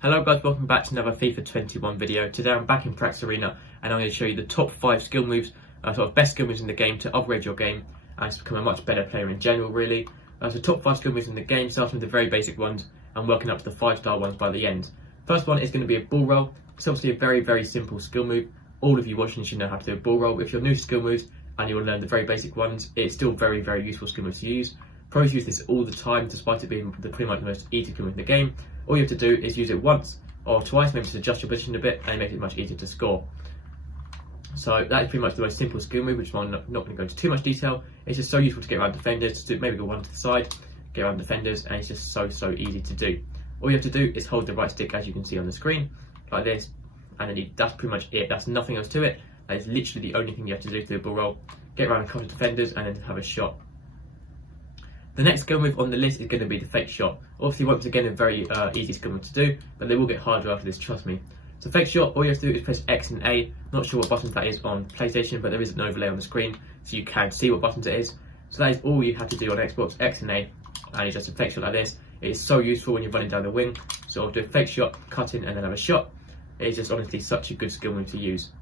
Hello guys, welcome back to another FIFA 21 video. Today I'm back in practice arena and I'm going to show you the top 5 skill moves, sort of best skill moves in the game to upgrade your game and to become a much better player in general really. So top 5 skill moves in the game, starting with the very basic ones and working up to the 5-star ones by the end. First one is going to be a ball roll. It's obviously a very simple skill move. All of you watching should know how to do a ball roll. If you're new to skill moves and you want to learn the very basic ones, it's still very useful skill move to use. Pros use this all the time despite it being pretty much the most easy skill move in the game. All you have to do is use it once or twice, maybe to adjust your position a bit, and it makes it much easier to score. So that is pretty much the most simple skill move, which I'm not going to go into too much detail. It's just so useful to get around defenders, to maybe go one to the side, get around defenders, and it's just so easy to do. All you have to do is hold the right stick, as you can see on the screen, like this, and then that's pretty much it. That's nothing else to it. That is literally the only thing you have to do to do a ball roll. Get around a couple of defenders, and then have a shot. The next skill move on the list is going to be the fake shot. Obviously, once again, a very easy skill move to do, but they will get harder after this, trust me. So fake shot, all you have to do is press X and A. Not sure what buttons that is on PlayStation, but there is an overlay on the screen, so you can see what buttons it is. So that is all you have to do on Xbox, X and A, and it's just a fake shot like this. It is so useful when you're running down the wing. So I'll do a fake shot, cut in, and then have a shot. It is just honestly such a good skill move to use.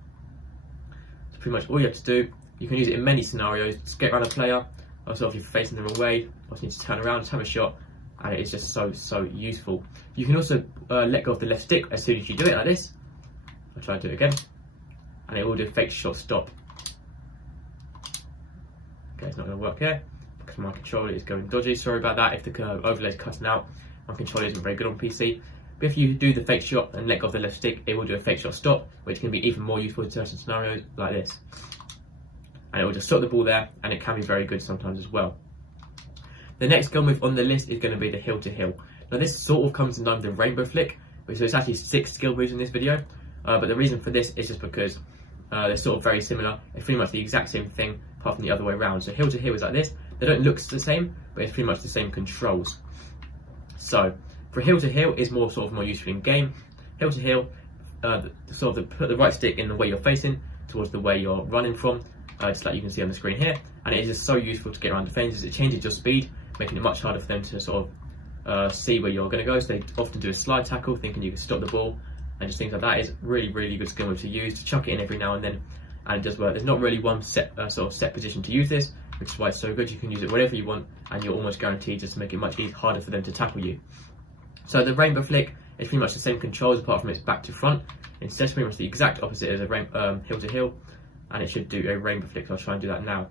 So pretty much all you have to do. You can use it in many scenarios. Just get around a player. Also, if you're facing the wrong way, you need to turn around, just have a shot, and it is just so useful. You can also let go of the left stick as soon as you do it, like this. I'll try to do it again, and it will do a fake shot stop. Okay, it's not going to work here because my controller is going dodgy. Sorry about that if the overlay is cutting out. My controller isn't very good on PC. But if you do the fake shot and let go of the left stick, it will do a fake shot stop, which can be even more useful in certain scenarios like this. And it will just stop the ball there, and it can be very good sometimes as well. The next skill move on the list is going to be the heel to heel. Now this sort of comes in line with the rainbow flick, so it's actually 6 skill moves in this video, but the reason for this is just because they're sort of very similar. It's pretty much the exact same thing apart from the other way around. So heel to heel is like this. They don't look the same, but it's pretty much the same controls. So for heel to heel is more useful in game. Heel to heel, put the right stick in the way you're facing towards the way you're running from. Just like you can see on the screen here, and it is just so useful to get around defenders. It changes your speed, making it much harder for them to see where you're going to go. So they often do a slide tackle, thinking you can stop the ball, and just things like that. Is really good skill move to use, to chuck it in every now and then, and it does work. There's not really one set position to use this, which is why it's so good. You can use it whenever you want, and you're almost guaranteed just to make it much harder for them to tackle you. So the rainbow flick is pretty much the same controls, apart from it's back to front. Instead, it's pretty much the exact opposite as a heel to heel. And it should do a rainbow flick, so I'll try and do that now.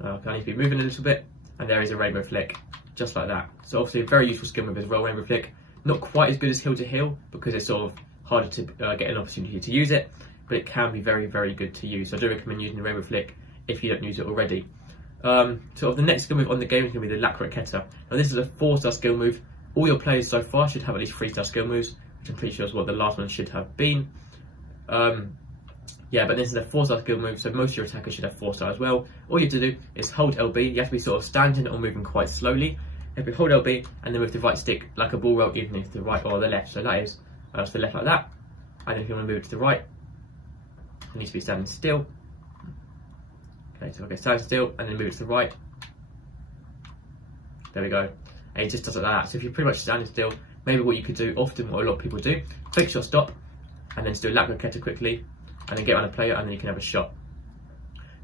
Okay, I need to be moving a little bit, and there is a rainbow flick, just like that. So obviously a very useful skill move as well, rainbow flick. Not quite as good as heel to heel, because it's sort of harder to get an opportunity to use it, but it can be very good to use. So I do recommend using the rainbow flick if you don't use it already. The next skill move on the game is going to be the BLACK MARKET. Now this is a 4-star skill move. All your players so far should have at least 3-star skill moves, which I'm pretty sure is what the last one should have been. Yeah, but this is a 4-star skill move, so most of your attackers should have 4-star as well. All you have to do is hold LB. You have to be sort of standing or moving quite slowly. You have to hold LB and then with the right stick, like a ball roll, even if the right or the left. So that is to the left like that. And if you want to move it to the right, you need to be standing still. Okay, so stand still and then move it to the right. There we go. And it just does it like that. So if you're pretty much standing still, maybe what you could do, often what a lot of people do, fake shot stop, and then just do a BLACK MARKET quickly, and then get around a player, and then you can have a shot.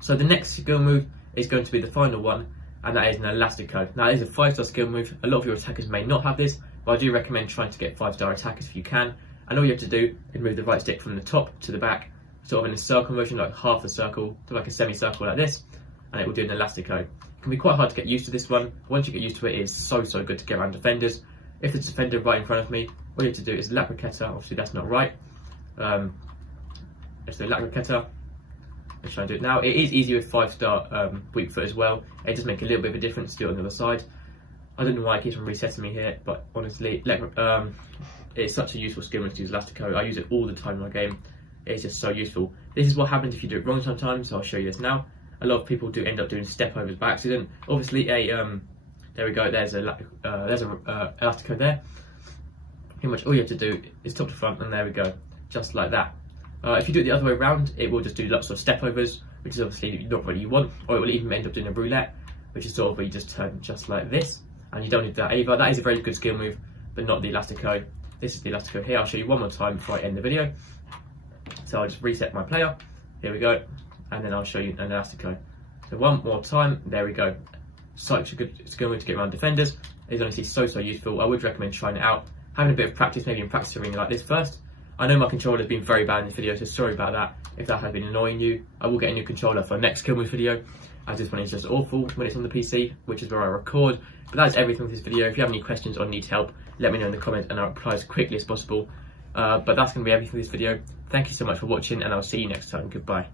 So the next skill move is going to be the final one, and that is an Elastico. Now it is a 5-star skill move. A lot of your attackers may not have this, but I do recommend trying to get 5-star attackers if you can. And all you have to do is move the right stick from the top to the back, sort of in a circle motion, like half the circle, to like a semicircle like this, and it will do an Elastico. It can be quite hard to get used to this one. Once you get used to it, it is so good to get around defenders. If there's a defender right in front of me, all you have to do is BLACK MARKET. Obviously that's not right. Let's do BLACK MARKET. Let's try and do it now. It is easier with 5-star weak foot as well. It does make a little bit of a difference to do it on the other side. I don't know why it keeps on resetting me here, but honestly, it's such a useful skill move to use Elastico. I use it all the time in my game. It's just so useful. This is what happens if you do it wrong sometimes, so I'll show you this now. A lot of people do end up doing step overs by accident. Obviously, there we go. There's a Elastico there. Pretty much all you have to do is top to front, and there we go, just like that. If you do it the other way around, it will just do lots of step overs, which is obviously not what you want, or it will even end up doing a roulette, which is sort of where you just turn just like this, and you don't need that either. That is a very good skill move. but not the Elastico. This is the Elastico here. I'll show you one more time before I end the video. So I'll just reset my player. Here we go. And then I'll show you an Elastico. So one more time. There we go. Such a good skill move to get around defenders. It's honestly so useful. I would recommend trying it out. Having a bit of practice, maybe in practice arena like this first. I know my controller has been very bad in this video, so sorry about that. If that has been annoying you, I will get a new controller for the next skill move video, as this one is just awful when it's on the PC, which is where I record. But that's everything for this video. If you have any questions or need help, let me know in the comments and I'll reply as quickly as possible. But that's going to be everything for this video. Thank you so much for watching, and I'll see you next time. Goodbye.